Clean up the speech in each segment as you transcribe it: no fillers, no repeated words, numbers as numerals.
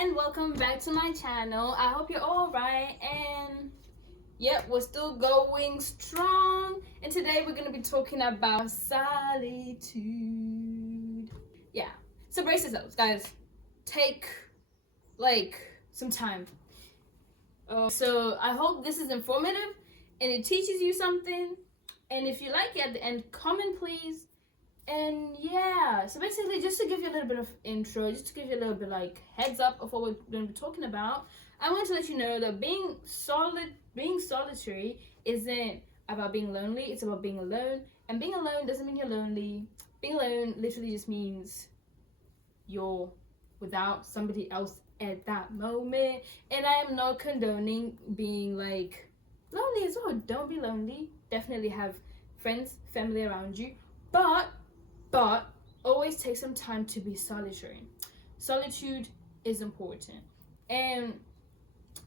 and welcome back to my channel. I hope you're all right, and yep, we're still going strong. And today we're gonna be talking about solitude. Yeah, so brace yourselves, guys. Take some time. So I hope this is informative and it teaches you something. And if you like it at the end, comment please. And yeah, so basically, just to give you a little bit of intro, just to give you a little bit like heads up of what we're going to be talking about, I want to let you know that being solitary isn't about being lonely. It's about being alone. And being alone doesn't mean you're lonely. Being alone literally just means you're without somebody else at that moment. And I am not condoning being like lonely as well. Don't be lonely. Definitely have friends, family around you, but always take some time to be solitary. Solitude is important. And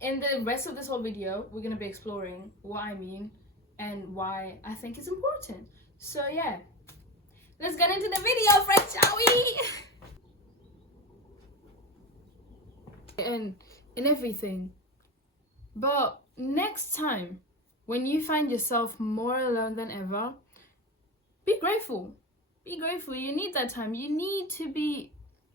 in the rest of this whole video, we're going to be exploring what I mean and why I think it's important. So yeah, let's get into the video, friends, shall we? And everything. But next time, when you find yourself more alone than ever, be grateful. Be grateful. You need that time. You need to be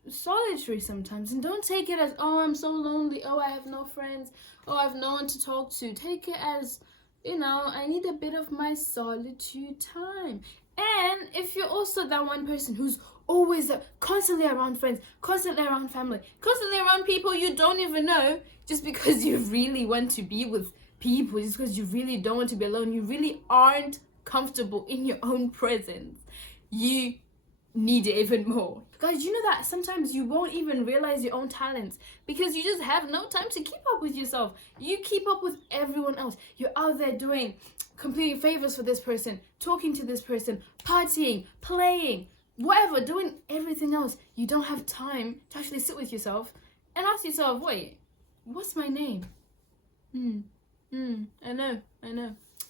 solitary sometimes. And don't take it as, oh, I'm so lonely. Oh, I have no friends. Oh, I have no one to talk to. Take it as, I need a bit of my solitude time. And if you're also that one person who's always constantly around friends, constantly around family, constantly around people you don't even know, just because you really want to be with people, just because you really don't want to be alone, you really aren't comfortable in your own presence, you need it even more. Guys, you know that sometimes you won't even realize your own talents because you just have no time to keep up with yourself. You keep up with everyone else. You're out there doing completing favors for this person, talking to this person, partying, playing, whatever, doing everything else. You don't have time to actually sit with yourself and ask yourself, wait, what's my name? I know.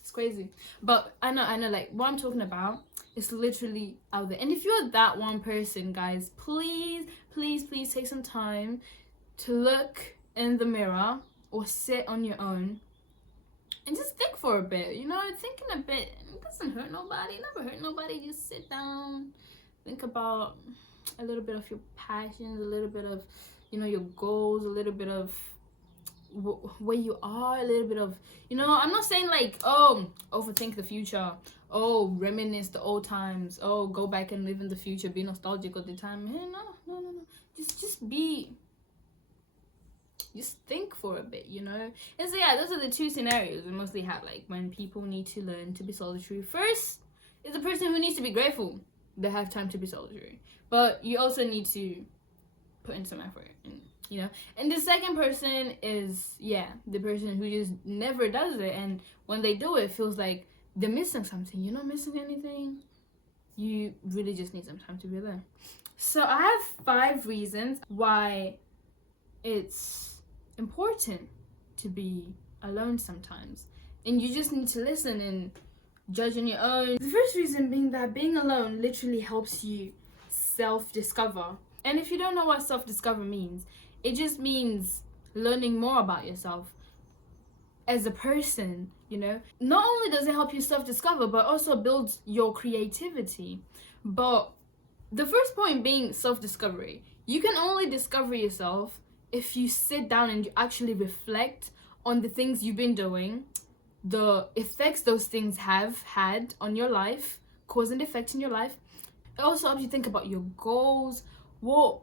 It's crazy. But I know, like, what I'm talking about is literally out there. And if you're that one person, guys, please take some time to look in the mirror or sit on your own and just think for a bit. Thinking a bit, it doesn't hurt nobody. It never hurt nobody. Just sit down, think about a little bit of your passions, a little bit of, your goals, a little bit of where you are, a little bit of, I'm not saying like, oh, overthink the future, oh, reminisce the old times, oh, go back and live in the future, be nostalgic all the time. Hey, no. Just think for a bit, And so yeah, those are the two scenarios we mostly have, like when people need to learn to be solitary. First is the person who needs to be grateful they have time to be solitary, but you also need to put in some effort, and the second person is the person who just never does it, and when they do it feels like they're missing something. You're not missing anything. You really just need some time to be alone. So I have 5 reasons why it's important to be alone sometimes, and you just need to listen and judge on your own. The first reason being that being alone literally helps you self-discover. And if you don't know what self-discover means, it just means learning more about yourself as a person, Not only does it help you self-discover, but also builds your creativity. But the first point being self-discovery. You can only discover yourself if you sit down and you actually reflect on the things you've been doing, the effects those things have had on your life, cause and effect in your life. It also helps you think about your goals. What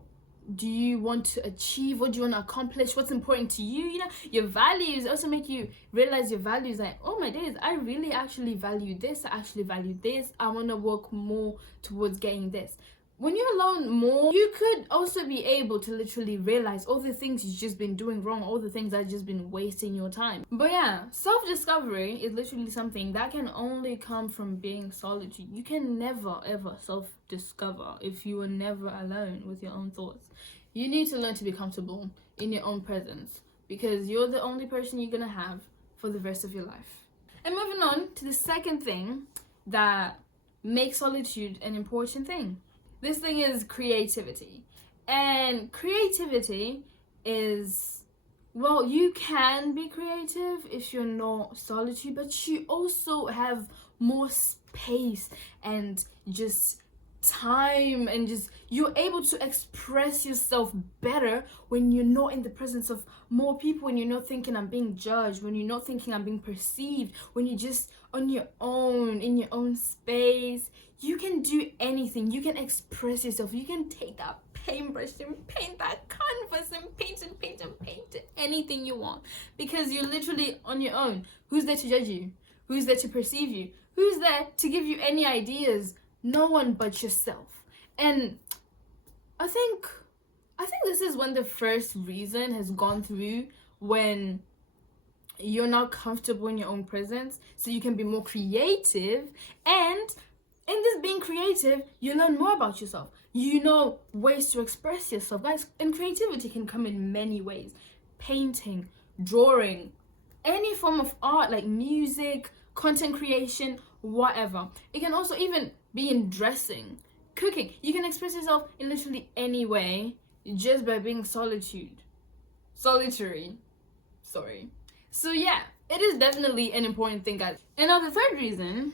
do you want to achieve? What do you want to accomplish? What's important to you? Your values also make you realize your values. Like, oh my days, I really actually value this. I actually value this. I want to work more towards getting this. When you're alone more, you could also be able to literally realize all the things you've just been doing wrong, all the things that have just been wasting your time. But yeah, self-discovery is literally something that can only come from being solitude. You can never ever self-discover if you are never alone with your own thoughts. You need to learn to be comfortable in your own presence, because you're the only person you're gonna have for the rest of your life. And moving on to the second thing that makes solitude an important thing. This thing is creativity. And creativity is, well, you can be creative if you're not solitude, but you also have more space and just time, and just you're able to express yourself better when you're not in the presence of more people, when you're not thinking I'm being judged, when you're not thinking I'm being perceived, when you're just on your own, in your own space. You can do anything. You can express yourself. You can take that paintbrush and paint that canvas and paint anything you want, because you're literally on your own. Who's there to judge you? Who's there to perceive you? Who's there to give you any ideas? No one but yourself. And I think this is when the first reason has gone through, when you're not comfortable in your own presence, so you can be more creative. And in this being creative, you learn more about yourself. You know ways to express yourself, guys. And creativity can come in many ways: painting, drawing, any form of art, like music, content creation, whatever. It can also even be in dressing, cooking. You can express yourself in literally any way just by being solitary. Sorry. So yeah, it is definitely an important thing, guys. And now the third reason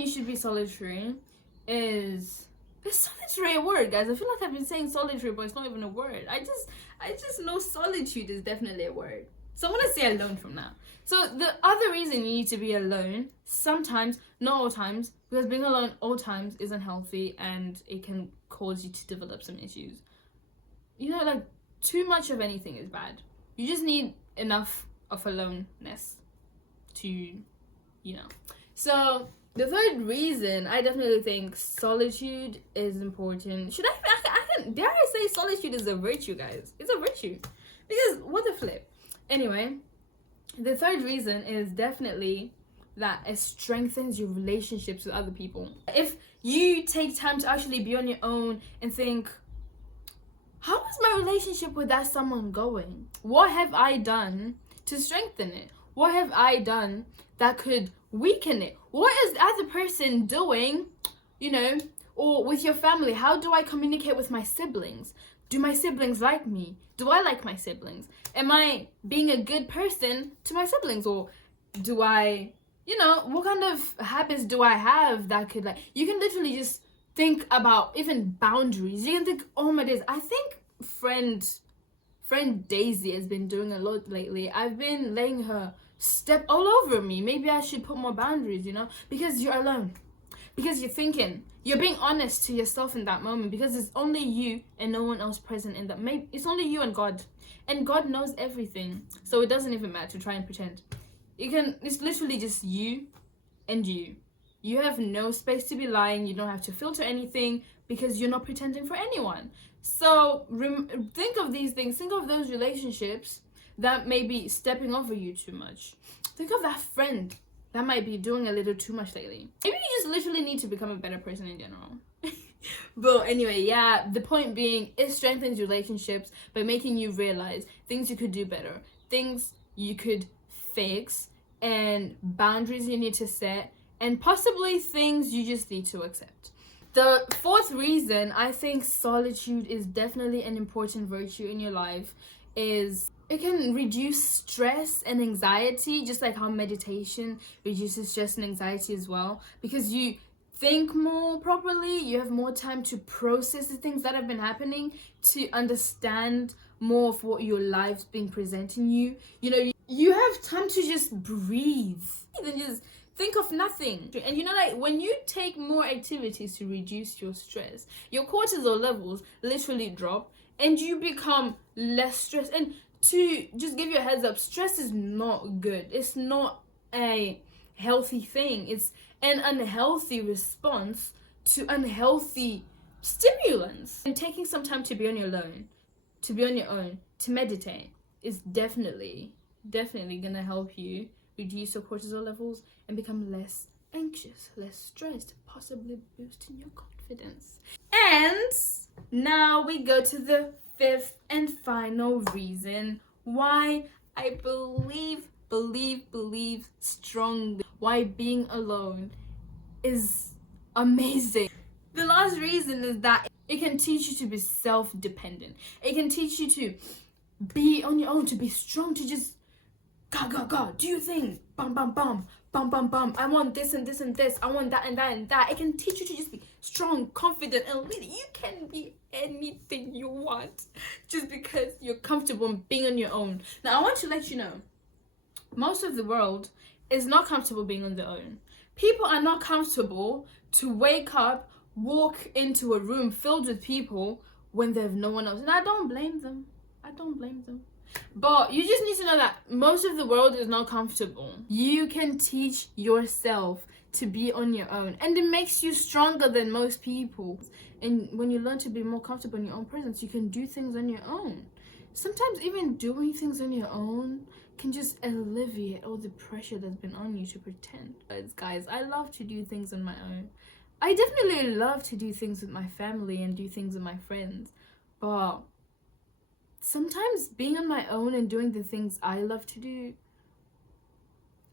you should be solitary is solitary a word, guys? I feel like I've been saying solitary, but it's not even a word. I just know solitude is definitely a word. So I'm gonna say alone from now. So the other reason you need to be alone, sometimes, not all times, because being alone all times isn't healthy, and it can cause you to develop some issues. You know, like, too much of anything is bad. You just need enough of aloneness to, you know. So the third reason, I definitely think solitude is important. Dare I say solitude is a virtue, guys? It's a virtue. Because what the flip? Anyway, the third reason is definitely that it strengthens your relationships with other people. If you take time to actually be on your own and think, how is my relationship with that someone going? What have I done to strengthen it? What have I done that could weaken it? What is the other person doing, you know? Or with your family, how do I communicate with my siblings? Do my siblings like me? Do I like my siblings? Am I being a good person to my siblings? Or do I, you know, what kind of habits do I have that could, like, you can literally just think about even boundaries. You can think, oh my days, I think friend Daisy has been doing a lot lately. I've been letting her step all over me. Maybe I should put more boundaries, you know? Because you're alone. Because you're thinking. You're being honest to yourself in that moment, because it's only you and no one else present in that. Maybe it's only you and God. And God knows everything. So it doesn't even matter to try and pretend. It's literally just you and you. You have no space to be lying. You don't have to filter anything, because you're not pretending for anyone. So think of these things. Think of those relationships that may be stepping over you too much. Think of that friend that might be doing a little too much lately. Maybe you just literally need to become a better person in general. But anyway, yeah, the point being, it strengthens relationships by making you realize things you could do better, things you could fix, and boundaries you need to set, and possibly things you just need to accept. The fourth reason I think solitude is definitely an important virtue in your life is it can reduce stress and anxiety, just like how meditation reduces stress and anxiety as well, because you think more properly, you have more time to process the things that have been happening, to understand more of what your life's been presenting you. You know, you have time to just breathe and just think of nothing. And you know, like, when you take more activities to reduce your stress, your cortisol levels literally drop and you become less stressed. And to just give you a heads up, stress is not good. It's not a healthy thing. It's an unhealthy response to unhealthy stimulants. And taking some time to be on your own, to meditate is definitely gonna help you reduce your cortisol levels and become less anxious, less stressed, possibly boosting your confidence. And now we go to the fifth and final reason why I believe strongly why being alone is amazing. The last reason is that it can teach you to be self-dependent. It can teach you to be on your own, to be strong, to just go, do your thing, bum, bum, bum, bum, bum, bum. I want this and this and this. I want that and that and that. It can teach you to just be strong, confident, and really, you can be anything you want just because you're comfortable being on your own. Now, I want to let you know, most of the world is not comfortable being on their own. People are not comfortable to wake up, walk into a room filled with people when they have no one else. And I don't blame them. But you just need to know that most of the world is not comfortable. You can teach yourself to be on your own, and it makes you stronger than most people. And when you learn to be more comfortable in your own presence, you can do things on your own. Sometimes even doing things on your own can just alleviate all the pressure that's been on you to pretend. Guys, I love to do things on my own. I definitely love to do things with my family and do things with my friends, but sometimes being on my own and doing the things I love to do,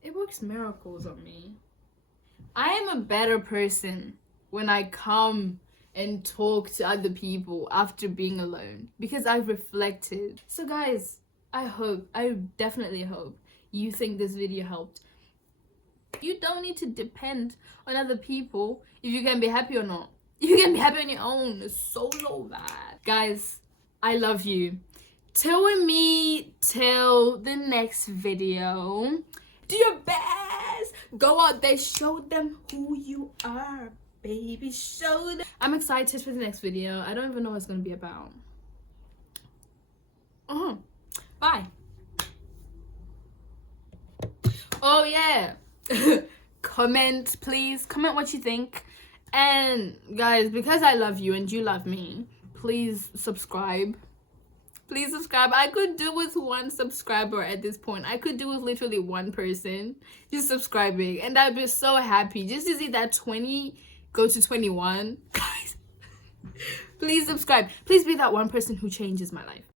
it works miracles on me. I am a better person when I come and talk to other people after being alone because I've reflected. So guys, I definitely hope you think this video helped. You don't need to depend on other people if you can be happy or not. You can be happy on your own. It's solo that. Guys, I love you. Till we meet, till the next video, do your best. Go out there, show them who you are, baby. Show them. I'm excited for the next video. I don't even know what it's gonna be about. Bye. Oh yeah. Comment, please. Comment what you think. And guys, because I love you and you love me, please subscribe. Please subscribe. I could do with one subscriber at this point. I could do with literally one person just subscribing, and I'd be so happy just to see that 20 go to 21. Guys, please subscribe. Please be that one person who changes my life.